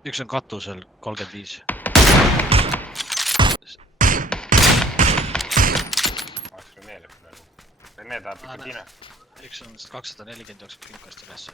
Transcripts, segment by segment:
Üks on katusel 35. Reneele praegu. Rene tahab ikka tina. Üks on 240 jookseb kinkast ülesse.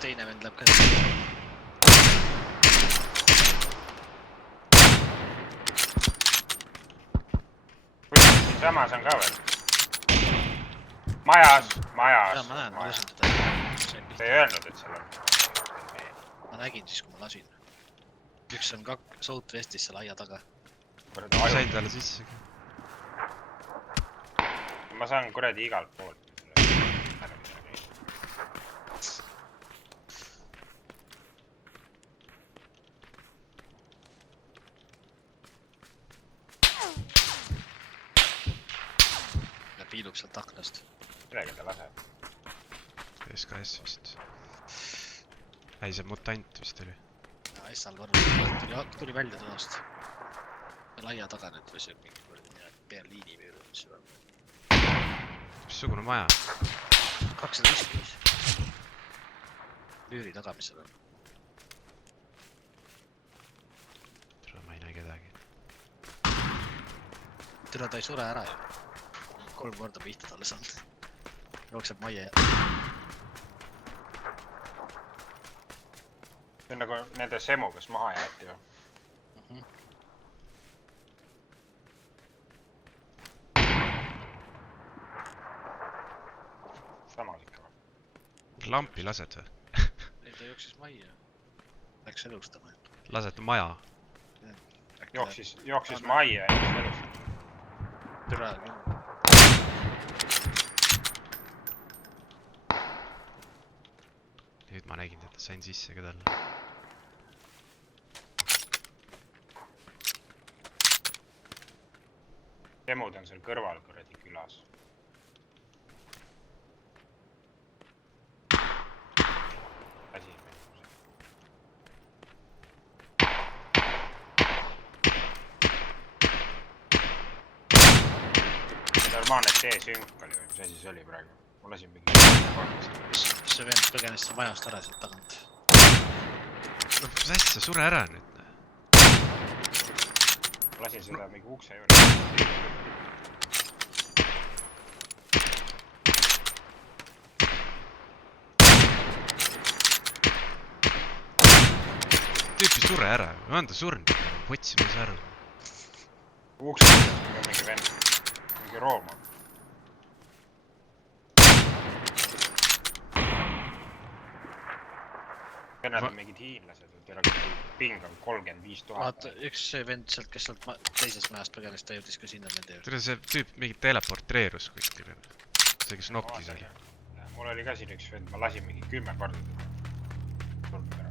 Teine vend läheb käes. Siin samas on ka veel. Majas. Jaa, ma näen, ma lasin teda. Te ei öelnud, et seal on. Ma nägin siis, kui ma lasin. Üks on Southwestis seal aia taga. Ma sain talle sisse. Ma saan kuradi igalt poolt. Ja piilub sealt aknast. Millega ta laseb? SKS vist. Ei, see mutant vist oli. Ja Essal varrus tuli välja toast. Laia taga nüüd või see mingi Berliini pöörd. Missugune maja? 255. Lüüri taga, mis seal on. Tere, ma ei näe kedagi. Tere, ta ei sure ära ju. 3 korda pihta talle saanud. Jookseb majja ja... See on nagu nende semu, kes maha jäeti ju. Samas ikka või? Lampi lased või? Ei, ta jooksis majja. Läks elustama. Lased maja? Jooksis majja ja siis elustama. Tere küll. Nüüd ma nägin, et sain sisse ka talle. Semud on seal kõrval kuradi külas. Asi. Normaalne T-sünk oli või mis asi see oli praegu? Ma lasin mingi See vend põgenes majast ära sealt tagant. No mis asja, sure ära nüüd. Ma lasin seda mingi ukse juurde. Tüüpi sure ära. On ta surnud? Potsi ma ei saa aru. Ukse juurde mingi vend. Mingi rooma. Vennad on mingid hiinlased, ping on 35 000. Vaata, üks see vend sealt, kes sealt teisest majast põgenes, ta jõudis ka sinna nende juurde. Tere, see tüüp mingi teleportreerus kuskile. See, kes nokkis oli. Mul oli ka siin üks vend, ma lasin mingi 10 korda. Surnud ära.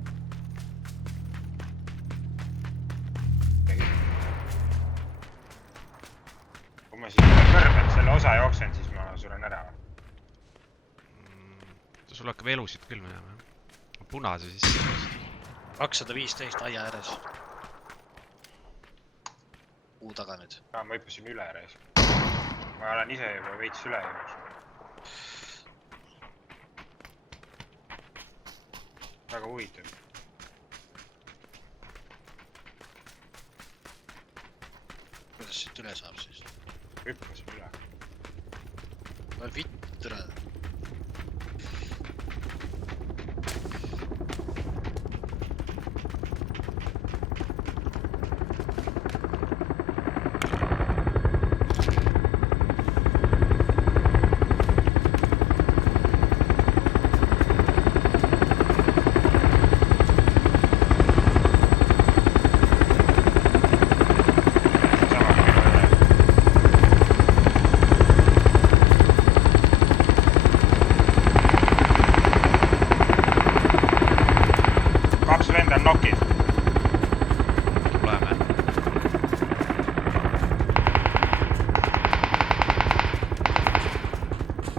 Kui ma siis kõrbelt selle osa jooksen, siis ma suren ära. Sul hakkab elusid küll minema. Punase sisse. 215 aia ääres. Uu taga nüüd. Ma hüppasin üle reis. Ma olen ise juba veits üle jõudnud. Väga huvitav. Kuidas siit üle saab siis? Hüppasin üle. No vitt üle. Kaks venda on nokis. Tuleme.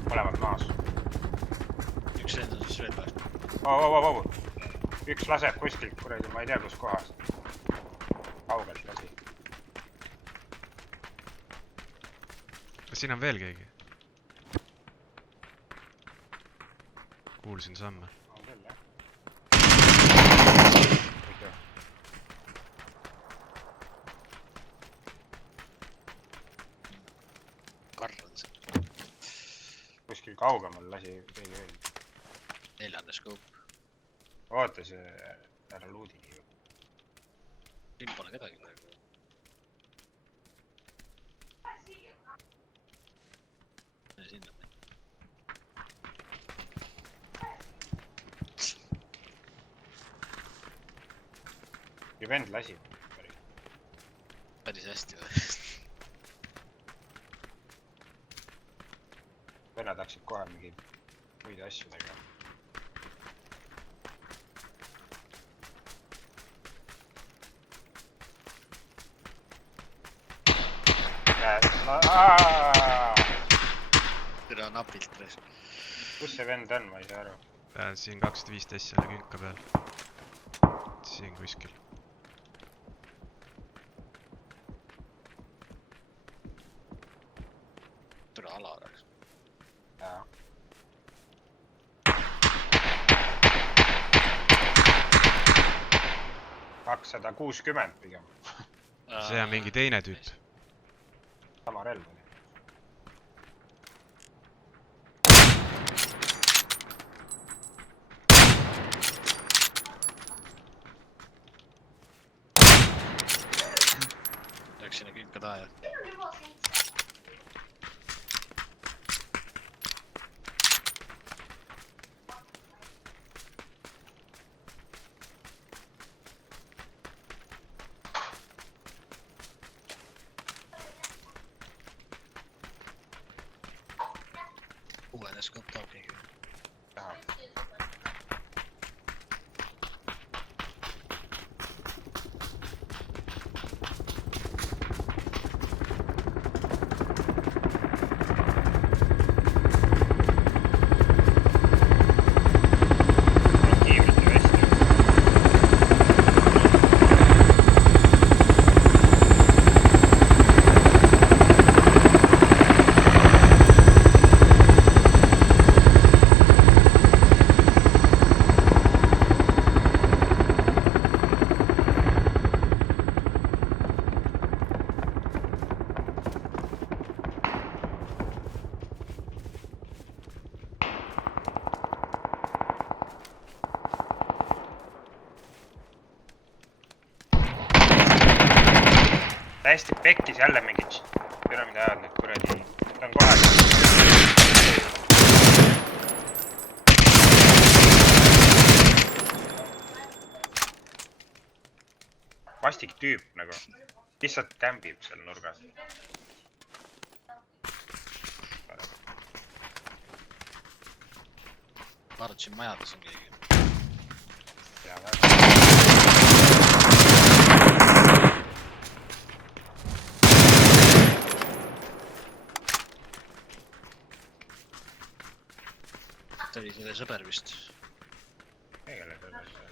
Mõlemad maas. Üks vend on siis veel pärast. Üks laseb kuskilt, kuradi, ma ei tea kus kohas. Kaugelt lasi. Kas siin on veel keegi? kuulsin samme . on küll jah . Karl on see kuskil kaugemal lasi keegi veel . 4. scoop . oota see ära luudigi ju . siin pole kedagi praegu . Sinna . ja vend lasi . päris hästi või ? vennad hakkasid kohe mingeid muid asju tegema . tere napilt reis . kus see vend on , ma ei saa aru . siin 215 selle künka peal . siin kuskil . tere Alar oleks . jaa . kakssada 60 pigem . see on mingi teine tüüp . sama relv oli . Läks sinna künka taha ja . uuele scoop tahab keegi . taha . kiivrite vesti . täiesti pekkis jälle mingid püramiidi ajad need kuradi . ta on kohe . vastik tüüp nagu . lihtsalt kämbib seal nurgas . ma arvan , et siin majades on keegi . ja väga . see oli selle sõber vist .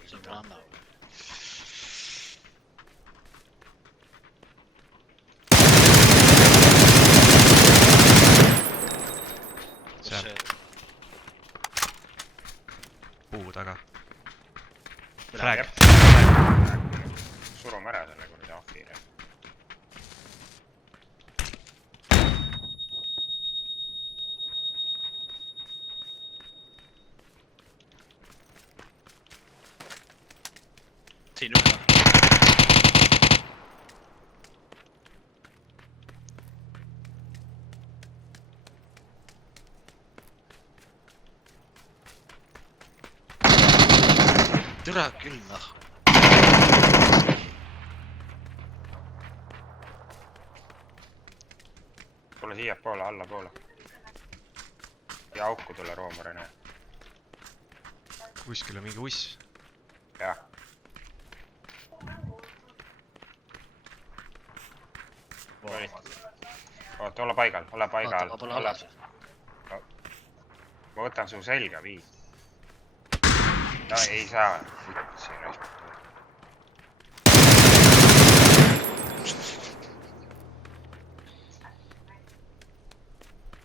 sõbranna . kus Seal. see puu taga . üle Flag. surume ära selle kuradi ahvile . siin üle . türa küll noh . tule siiapoole , allapoole . ja auku tule roomurene . kuskil on mingi uss . jah . oota , ole paigal , ole paigal . ma pole alas . ma võtan su selga , vii . no ei saa .